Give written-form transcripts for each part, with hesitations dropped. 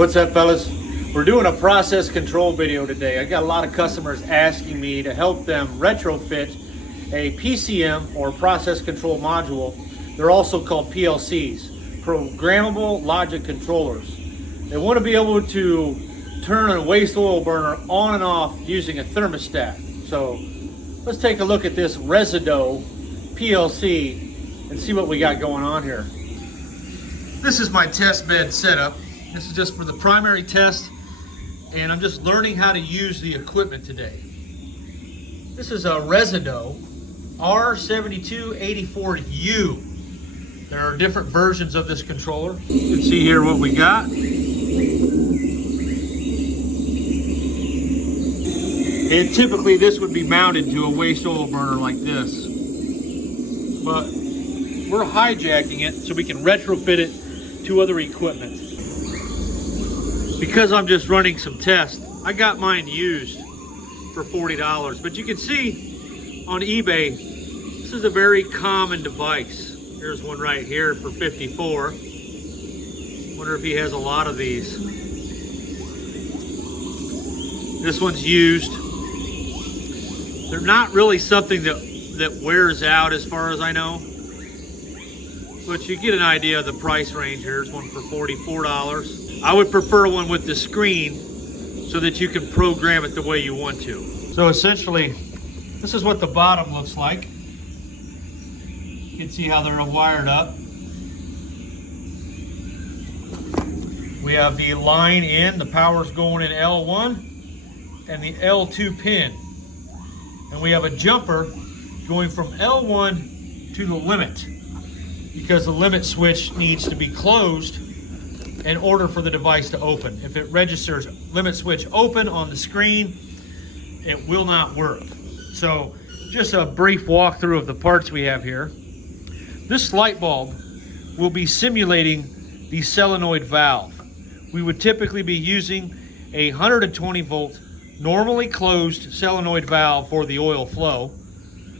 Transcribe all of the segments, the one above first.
What's up, fellas? We're doing a process control video today. I got a lot of customers asking me to help them retrofit a PCM or process control module. They're also called PLCs, programmable logic controllers. They want to be able to turn a waste oil burner on and off using a thermostat. So let's take a look at this Resideo PLC and see what we got going on here. This is my test bed setup. This is just for the primary test, and I'm just learning how to use the equipment today. This is a Resideo R7284U. There are different versions of this controller. You can see here what we got. And typically this would be mounted to a waste oil burner like this. But we're hijacking it so we can retrofit it to other equipment. Because I'm just running some tests, I got mine used for $40. But you can see on eBay, this is a very common device. Here's one right here for $54. Wonder if he has a lot of these. This one's used. They're not really something that wears out as far as I know. But you get an idea of the price range. Here's one for $44. I would prefer one with the screen so that you can program it the way you want to. So essentially, this is what the bottom looks like. You can see how they're wired up. We have the line in, the power's going in L1 and the L2 pin. And we have a jumper going from L1 to the limit, because the limit switch needs to be closed in order for the device to open. If it registers limit switch open on the screen, it will not work. So just a brief walkthrough of the parts we have here. This light bulb will be simulating the solenoid valve. We would typically be using a 120 volt, normally closed solenoid valve for the oil flow.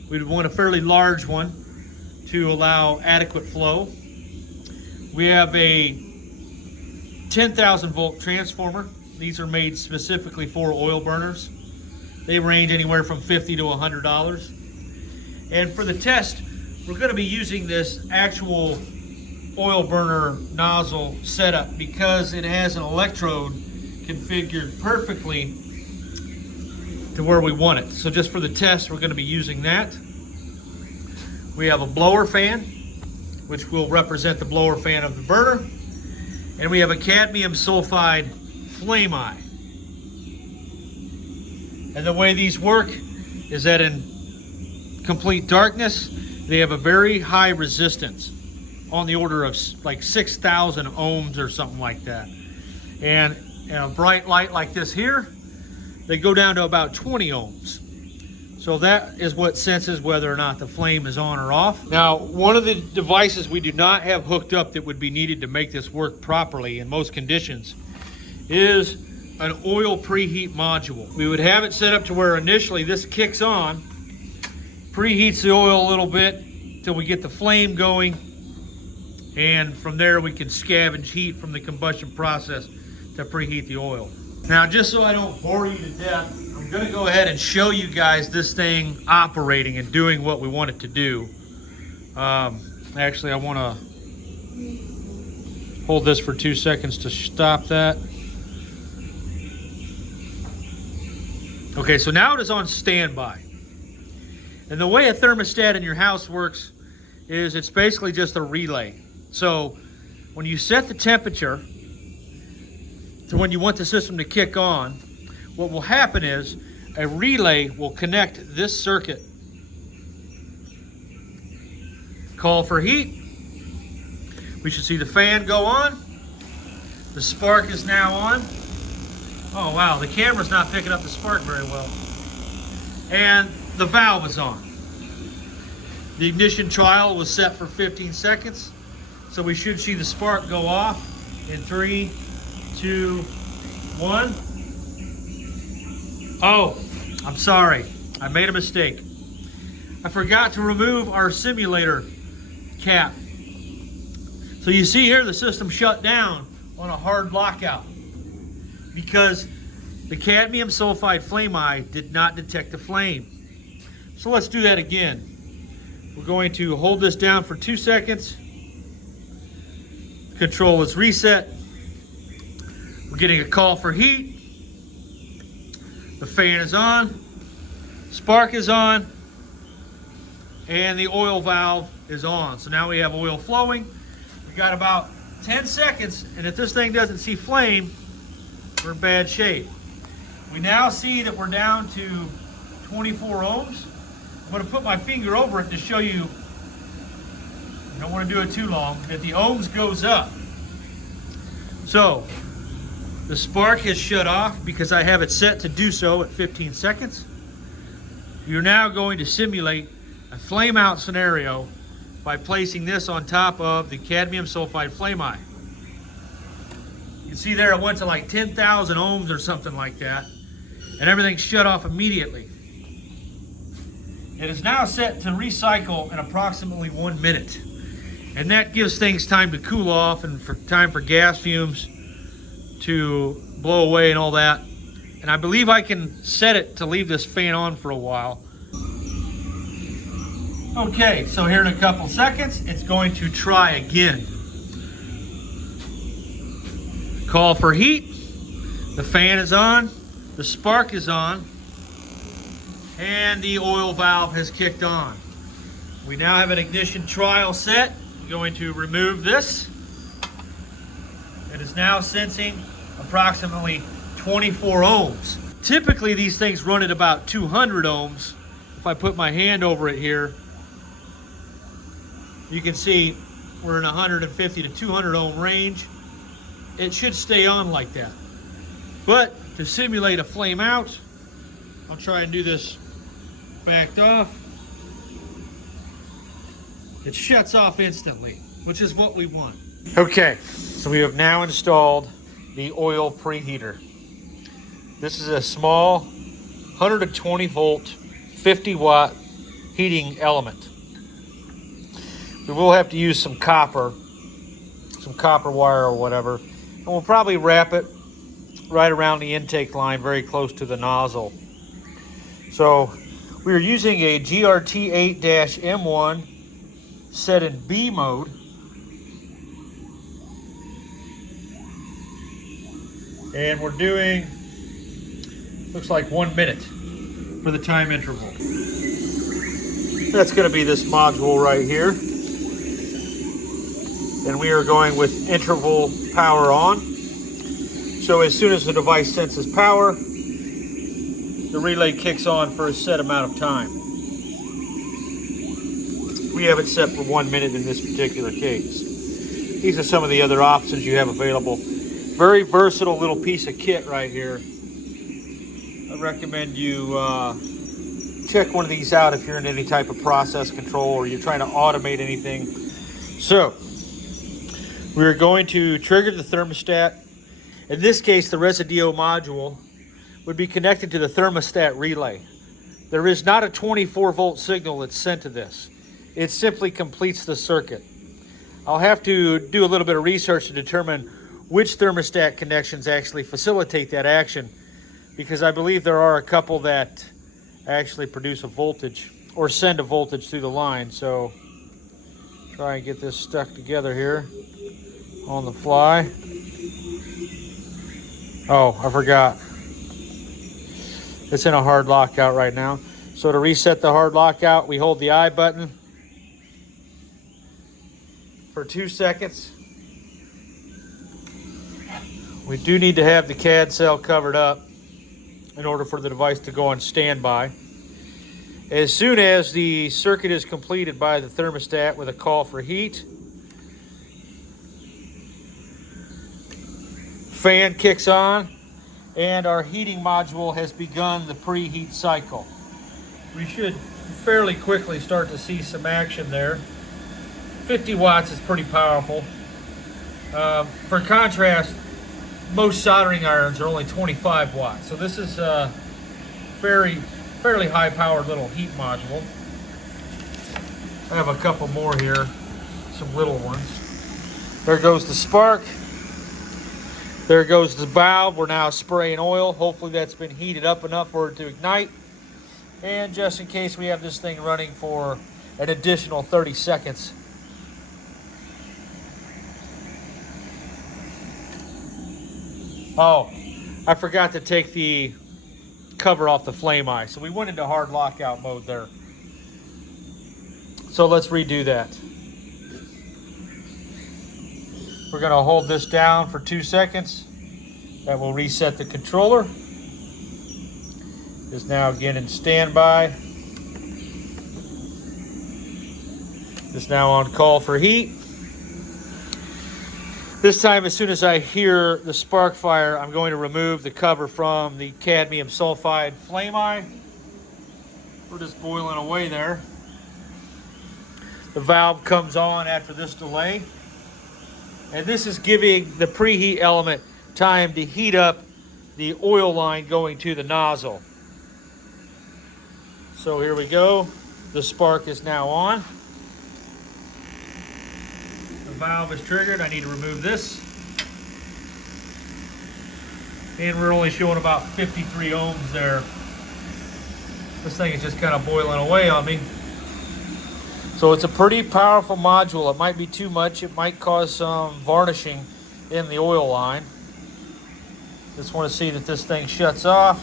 We'd want a fairly large one to allow adequate flow. We have a 10,000 volt transformer. These are made specifically for oil burners. They range anywhere from $50 to $100. And for the test, we're going to be using this actual oil burner nozzle setup because it has an electrode configured perfectly to where we want it. So just for the test, we're going to be using that. We have a blower fan, which will represent the blower fan of the burner. And we have a cadmium sulfide flame eye. And the way these work is that in complete darkness, they have a very high resistance on the order of like 6,000 ohms or something like that. And in a bright light like this here, they go down to about 20 ohms. So that is what senses whether or not the flame is on or off. Now, one of the devices we do not have hooked up that would be needed to make this work properly in most conditions is an oil preheat module. We would have it set up to where initially this kicks on, preheats the oil a little bit till we get the flame going, and from there we can scavenge heat from the combustion process to preheat the oil. Now, just so I don't bore you to death, I'm going to go ahead and show you guys this thing operating and doing what we want it to do. Actually, I want to hold this for 2 seconds to stop that. Okay, so now it is on standby. And the way a thermostat in your house works is it's basically just a relay. So when you set the temperature to when you want the system to kick on, what will happen is a relay will connect this circuit, call for heat. We should see the fan go on. The spark is now on. Oh wow, the camera's not picking up the spark very well. And the valve is on. The ignition trial was set for 15 seconds. So we should see the spark go off in 3, 2, 1. Oh, I'm sorry. I made a mistake. I forgot to remove our simulator cap. So you see here the system shut down on a hard lockout. because the cadmium sulfide flame eye did not detect the flame. So let's do that again. We're going to hold this down for 2 seconds. Control is reset. We're getting a call for heat. The fan is on. Spark is on. And the oil valve is on. So now we have oil flowing. We got about 10 seconds, and if this thing doesn't see flame, we're in bad shape. We now see that we're down to 24 ohms. I'm going to put my finger over it to show you, I don't want to do it too long, that the ohms goes up. So the spark has shut off because I have it set to do so at 15 seconds. You're now going to simulate a flame out scenario by placing this on top of the cadmium sulfide flame eye. You can see there it went to like 10,000 ohms or something like that, and everything shut off immediately. It is now set to recycle in approximately 1 minute, and that gives things time to cool off and for time for gas fumes to blow away and all that. And I believe I can set it to leave this fan on for a while. Okay, so here in a couple seconds, it's going to try again. Call for heat. The fan is on. The spark is on. And the oil valve has kicked on. We now have an ignition trial set. I'm going to remove this. It is now sensing approximately 24 ohms. Typically, these things run at about 200 ohms. If I put my hand over it here, you can see we're in 150 to 200 ohm range. It should stay on like that. But to simulate a flame out, I'll try and do this backed off. It shuts off instantly, which is what we want. Okay, so we have now installed the oil preheater. This is a small 120 volt, 50 watt heating element. We will have to use some copper wire or whatever, and we'll probably wrap it right around the intake line very close to the nozzle. So we are using a GRT8-M1 set in B mode. And we're doing, looks like 1 minute for the time interval. That's going to be this module right here. And we are going with interval power on. So as soon as the device senses power, the relay kicks on for a set amount of time. We have it set for 1 minute in this particular case. These are some of the other options you have available. Very versatile little piece of kit right here. I recommend you check one of these out if you're in any type of process control or you're trying to automate anything. So we're going to trigger the thermostat. In this case, the Resideo module would be connected to the thermostat relay. There is not a 24 volt signal that's sent to this. It simply completes the circuit. I'll have to do a little bit of research to determine which thermostat connections actually facilitate that action, because I believe there are a couple that actually produce a voltage or send a voltage through the line. So try and get this stuck together here on the fly. Oh, I forgot. It's in a hard lockout right now. So to reset the hard lockout, we hold the I button for 2 seconds. We do need to have the CAD cell covered up in order for the device to go on standby. As soon as the circuit is completed by the thermostat with a call for heat, fan kicks on and our heating module has begun the preheat cycle. We should fairly quickly start to see some action there. 50 watts is pretty powerful. For contrast, most soldering irons are only 25 watts. So this is a fairly high powered little heat module. I have a couple more here, some little ones. There goes the spark. There goes the valve. We're now spraying oil. Hopefully that's been heated up enough for it to ignite. And just in case, we have this thing running for an additional 30 seconds. Oh, I forgot to take the cover off the flame eye. So we went into hard lockout mode there. So let's redo that. We're going to hold this down for 2 seconds. That will reset the controller. Is now again in standby. Is now on call for heat. This time, as soon as I hear the spark fire, I'm going to remove the cover from the cadmium sulfide flame eye. We're just boiling away there. The valve comes on after this delay. And this is giving the preheat element time to heat up the oil line going to the nozzle. So here we go. The spark is now on. The valve is triggered. I need to remove this. And we're only showing about 53 ohms there. This thing is just kind of boiling away on me. So it's a pretty powerful module. It might be too much. It might cause some varnishing in the oil line. Just want to see that this thing shuts off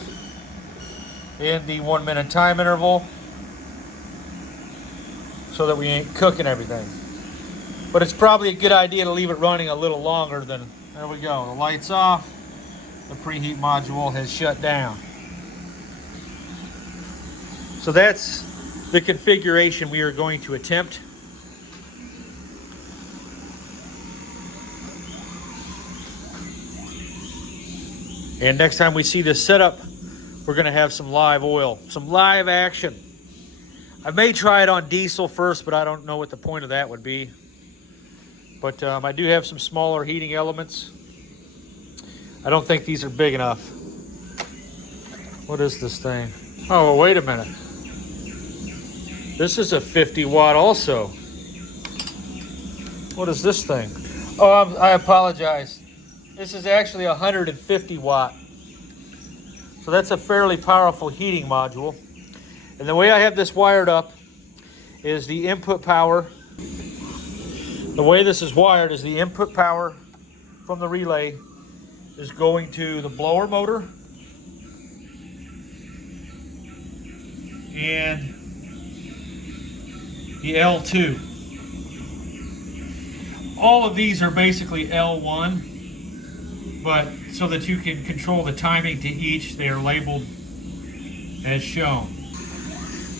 in the 1 minute time interval so that we ain't cooking everything. But it's probably a good idea to leave it running a little longer than, there we go, the light's off, the preheat module has shut down. So that's the configuration we are going to attempt. And next time we see this setup, we're going to have some live oil, some live action. I may try it on diesel first, but I don't know what the point of that would be. But I do have some smaller heating elements. I don't think these are big enough. What is this thing? Oh, wait a minute. This is a 50 watt also. What is this thing? Oh, I apologize. This is actually a 150 watt. So that's a fairly powerful heating module. And the way I have this wired up is the input power. The way this is wired is the input power from the relay is going to the blower motor and the L2. All of these are basically L1, but so that you can control the timing to each, they are labeled as shown.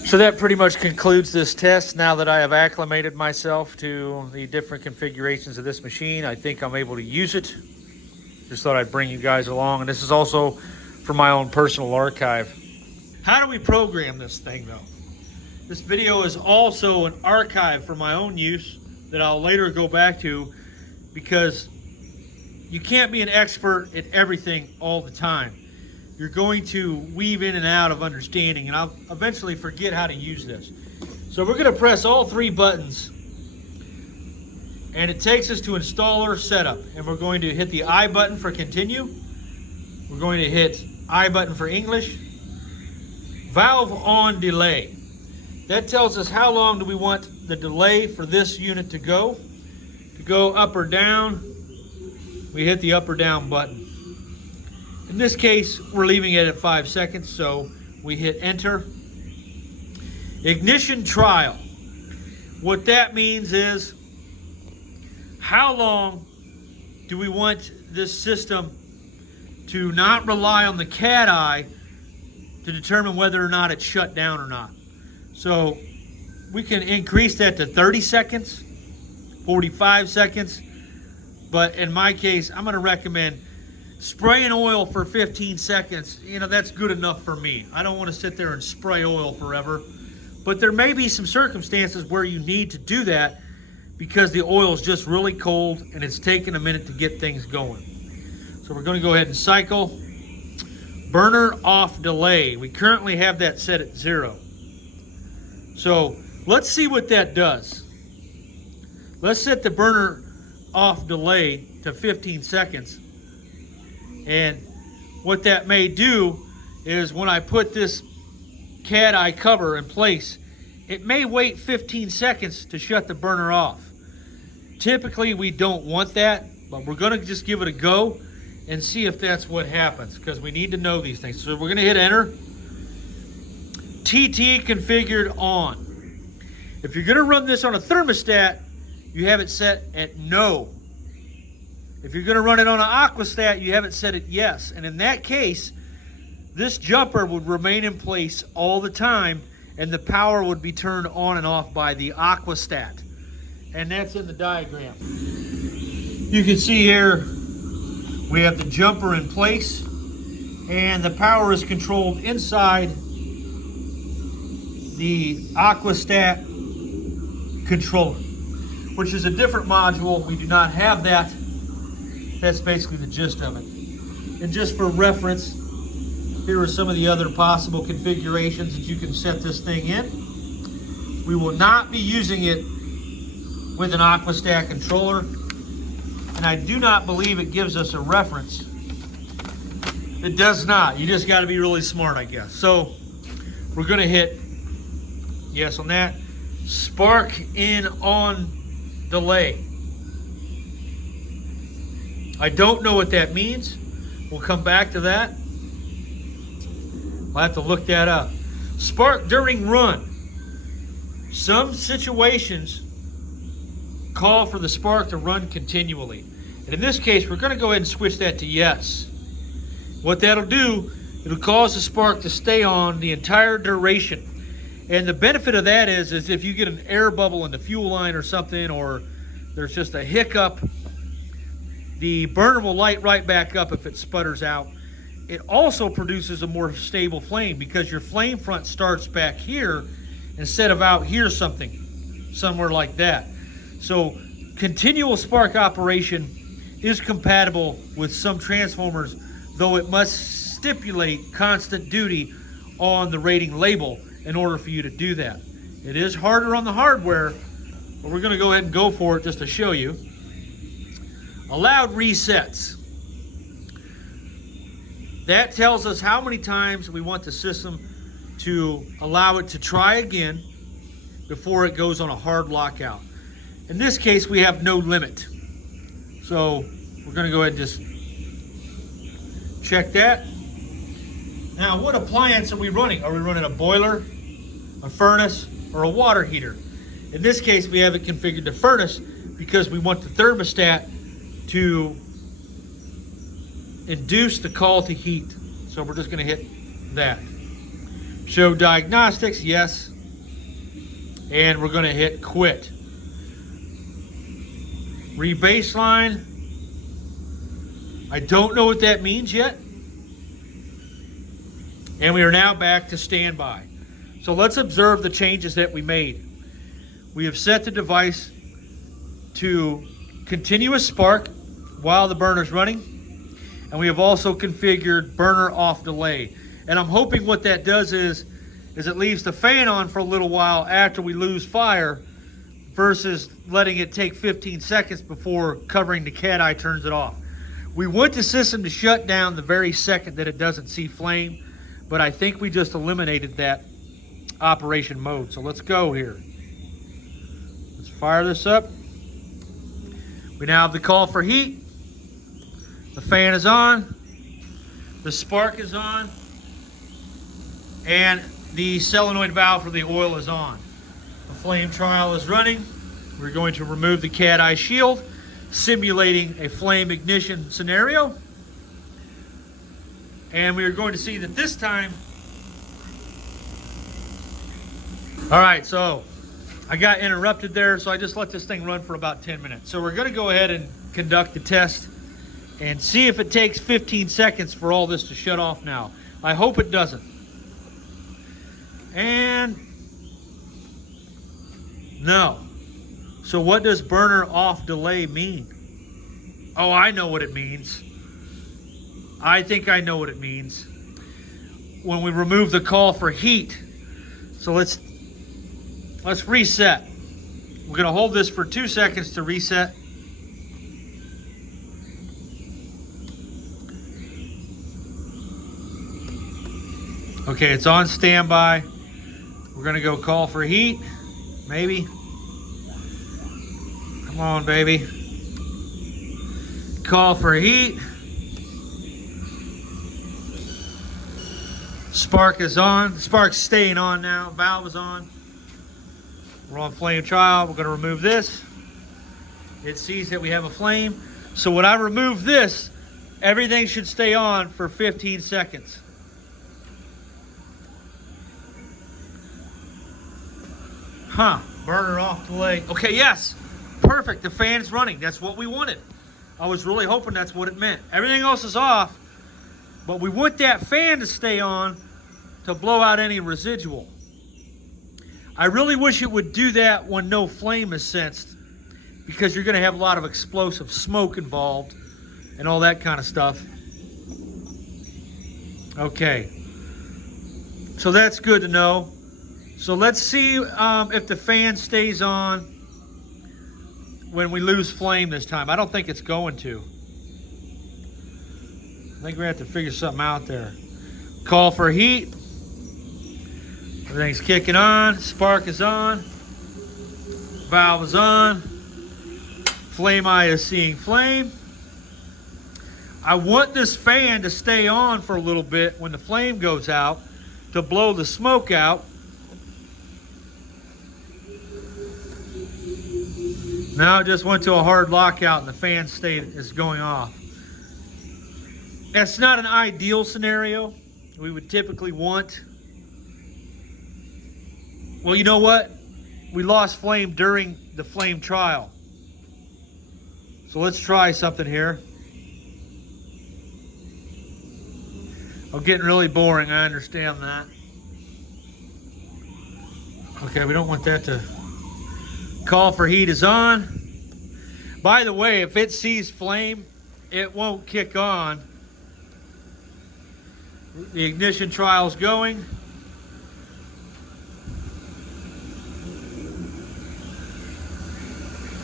So that pretty much concludes this test. Now that I have acclimated myself to the different configurations of this machine, I think I'm able to use it. Just thought I'd bring you guys along, and this is also for my own personal archive. How do we program this thing though? This video is also an archive for my own use that I'll later go back to, because you can't be an expert at everything all the time. You're going to weave in and out of understanding, and I'll eventually forget how to use this. So we're going to press all 3 buttons, and it takes us to installer setup. And we're going to hit the I button for continue. We're going to hit I button for English. Valve on delay. That tells us how long do we want the delay for this unit to go. To go up or down, we hit the up or down button. In this case, we're leaving it at 5 seconds, so we hit enter. Ignition trial. What that means is, how long do we want this system to not rely on the cat eye to determine whether or not it's shut down or not. So we can increase that to 30 seconds, 45 seconds, but in my case, I'm gonna recommend spraying oil for 15 seconds. You know, that's good enough for me. I don't want to sit there and spray oil forever, but there may be some circumstances where you need to do that because the oil is just really cold and it's taking a minute to get things going. So we're going to go ahead and cycle. Burner off delay. We currently have that set at 0. So let's see what that does. Let's set the burner off delay to 15 seconds. And what that may do is when I put this cat eye cover in place, it may wait 15 seconds to shut the burner off. Typically we don't want that, but we're gonna just give it a go and see if that's what happens, because we need to know these things. So we're gonna hit enter. TT configured on. If you're gonna run this on a thermostat, you have it set at no. If you're gonna run it on an aquastat, you have it set at yes. And in that case, this jumper would remain in place all the time, and the power would be turned on and off by the aquastat. And that's in the diagram. You can see here, we have the jumper in place, and the power is controlled inside the aquastat controller, which is a different module. We do not have that. That's basically the gist of it. And just for reference, here are some of the other possible configurations that you can set this thing in. We will not be using it with an aquastat controller, and I do not believe it gives us a reference. It does not. You just got to be really smart, I guess. So we're going to hit yes on that. Spark in on delay. I don't know what that means. We'll come back to that. I'll have to look that up. Spark during run. Some situations call for the spark to run continually. And in this case, we're going to go ahead and switch that to yes. What that'll do, it'll cause the spark to stay on the entire duration. And the benefit of that is if you get an air bubble in the fuel line or something, or there's just a hiccup, the burner will light right back up if it sputters out. It also produces a more stable flame because your flame front starts back here instead of out here somewhere like that. So continual spark operation is compatible with some transformers, though it must stipulate constant duty on the rating label in order for you to do that. It is harder on the hardware, but we're going to go ahead and go for it just to show you. Allowed resets. That tells us how many times we want the system to allow it to try again before it goes on a hard lockout. In this case, we have no limit. So we're going to go ahead and just check that. Now, what appliance are we running? Are we running a boiler, a furnace, or a water heater? In this case, we have it configured to furnace because we want the thermostat to induce the call to heat. So we're just going to hit that. Show diagnostics, yes. And we're going to hit quit. Rebaseline. I don't know what that means yet. And we are now back to standby. So let's observe the changes that we made. We have set the device to continuous spark while the burner's running. And we have also configured burner off delay. And I'm hoping what that does is it leaves the fan on for a little while after we lose fire versus letting it take 15 seconds before covering the cat eye turns it off. We want the system to shut down the very second that it doesn't see flame, but I think we just eliminated that operation mode. So let's go here. Let's fire this up. We now have the call for heat. The fan is on. The spark is on. And the solenoid valve for the oil is on. The flame trial is running. We're going to remove the cat eye shield, simulating a flame ignition scenario. And we are going to see that this time. All right, so I got interrupted there, so I just let this thing run for about 10 minutes. So we're going to go ahead and conduct the test and see if it takes 15 seconds for all this to shut off now. I hope it doesn't. And no. So what does burner off delay mean? Oh, I know what it means. I think I know what it means. When we remove the call for heat. So let's reset. We're going to hold this for 2 seconds to reset. Okay, it's on standby. We're gonna go call for heat, maybe. Come on, baby. Call for heat. Spark is on. The spark's staying on now. Valve is on. We're on flame trial. We're gonna remove this. It sees that we have a flame. So when I remove this, everything should stay on for 15 seconds. Huh, burner off delay. Okay, yes, perfect, the fan's running. That's what we wanted. I was really hoping that's what it meant. Everything else is off, but we want that fan to stay on to blow out any residual. I really wish it would do that when no flame is sensed, because you're gonna have a lot of explosive smoke involved and all that kind of stuff. Okay, so that's good to know. So let's see if the fan stays on when we lose flame this time. I don't think it's going to. I think we have to figure something out there. Call for heat. Everything's kicking on. Spark is on. Valve is on. Flame eye is seeing flame. I want this fan to stay on for a little bit when the flame goes out to blow the smoke out. Now it just went to a hard lockout and the fan is going off. That's not an ideal scenario. We would typically want. Well, you know what? We lost flame during the flame trial. So let's try something here. I'm getting really boring, I understand that. Okay, we don't want that to. Call for heat is on. By the way, if it sees flame, it won't kick on. The ignition trial's going.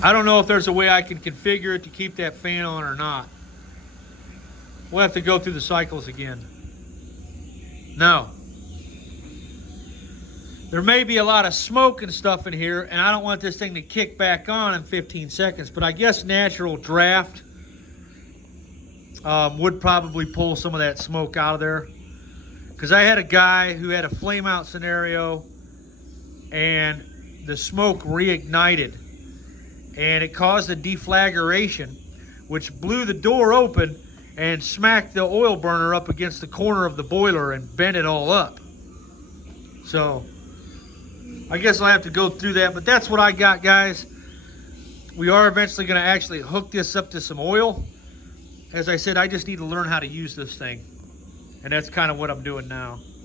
I don't know if there's a way I can configure it to keep that fan on or not. We'll have to go through the cycles again. No. There may be a lot of smoke and stuff in here, and I don't want this thing to kick back on in 15 seconds, but I guess natural draft would probably pull some of that smoke out of there. Because I had a guy who had a flame out scenario, and the smoke reignited, and it caused a deflagration, which blew the door open and smacked the oil burner up against the corner of the boiler and bent it all up. So I guess I'll have to go through that, but that's what I got, guys. We are eventually going to actually hook this up to some oil. As I said, I just need to learn how to use this thing, and that's kind of what I'm doing now.